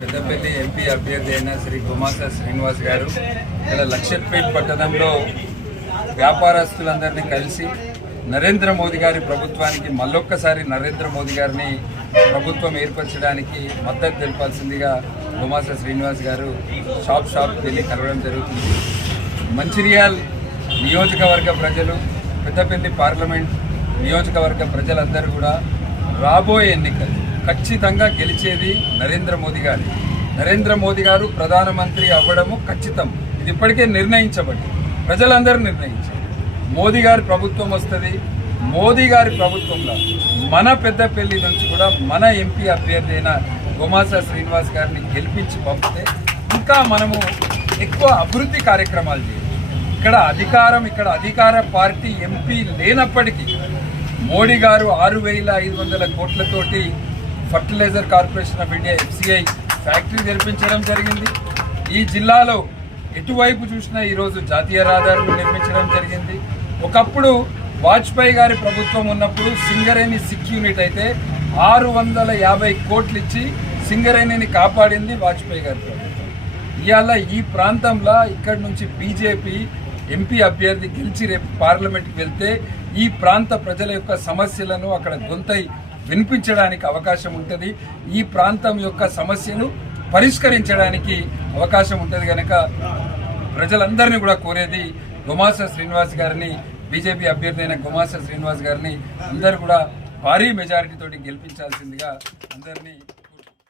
Peddapalli MP అభ్యర్థి అయిన శ్రీ గుమాస శ్రీనివాస్ గారు ఇక్కడ లక్షట్పేట్ పట్టణంలో వ్యాపారస్తులందరినీ కలిసి నరేంద్ర మోదీ గారి ప్రభుత్వానికి మళ్ళొక్కసారి నరేంద్ర మోదీ గారిని ప్రభుత్వం ఏర్పరచడానికి మద్దతు తెలపాల్సిందిగా గుమాస శ్రీనివాస్ గారు షాప్ షాప్ వెళ్ళి కలవడం జరుగుతుంది. మంచిర్యాల్ నియోజకవర్గ ప్రజలు పెద్దపల్లి పార్లమెంట్ నియోజకవర్గ ప్రజలందరూ కూడా రాబోయే ఎన్నికలు ఖచ్చితంగా గెలిచేది నరేంద్ర మోదీ గారి. నరేంద్ర మోదీ గారు ప్రధానమంత్రి అవ్వడము ఖచ్చితం. ఇది ఇప్పటికే నిర్ణయించబడి ప్రజలందరూ నిర్ణయించారు. మోదీ గారి ప్రభుత్వం వస్తుంది. మోదీ గారి ప్రభుత్వంలో మన పెద్దపల్లి నుంచి కూడా మన ఎంపీ అభ్యర్థి అయిన గుమాసా శ్రీనివాస్ గారిని గెలిపించి పంపితే ఇంకా మనము ఎక్కువ అభివృద్ధి కార్యక్రమాలు చేయాలి ఇక్కడ అధికారం ఇక్కడ అధికార పార్టీ ఎంపీ లేనప్పటికీ మోడీ గారు ఆరు వేల ఐదు వందల కోట్లతోటి fertilizer corporation of India FCI factory నిర్మించడం జరిగింది. ఈ జిల్లాలో ఎటువైపు చూసినా ఈరోజు జాతీయ రహదారులు నిర్మించడం జరిగింది. ఒకప్పుడు వాజ్పేయి గారి ప్రభుత్వం ఉన్నప్పుడు సింగరేణి సిక్ యూనిట్ అయితే ఆరు వందల యాభై కోట్లు ఇచ్చి సింగరేణిని కాపాడింది వాజ్పేయి గారి ప్రభుత్వం. ఇవాళ ఈ ప్రాంతంలో ఇక్కడి నుంచి బీజేపీ ఎంపీ అభ్యర్థి గెలిచి రేపు పార్లమెంట్కి వెళ్తే ఈ ప్రాంత ప్రజల యొక్క సమస్యలను అక్కడ గొంతై వినిపించడానికి అవకాశం ఉంటుంది. ఈ ప్రాంతం యొక్క సమస్యను పరిష్కరించడానికి అవకాశం ఉంటుంది కనుక ప్రజలందరినీ కూడా కోరేది గుమాస శ్రీనివాస్ గారిని బీజేపీ అభ్యర్థి అయిన గుమాస శ్రీనివాస్ గారిని అందరూ కూడా భారీ మెజారిటీతోటి గెలిపించాల్సిందిగా అందరినీ